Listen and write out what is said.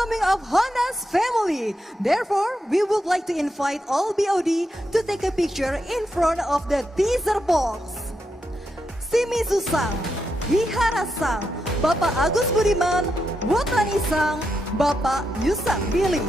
coming of Honda's family. Therefore, we would like to invite all BOD to take a picture in front of the teaser box. Shimizu Sang, Hihara Sang, Bapak Agus Budiman, Wotani Sang, Bapak Yusak Billy.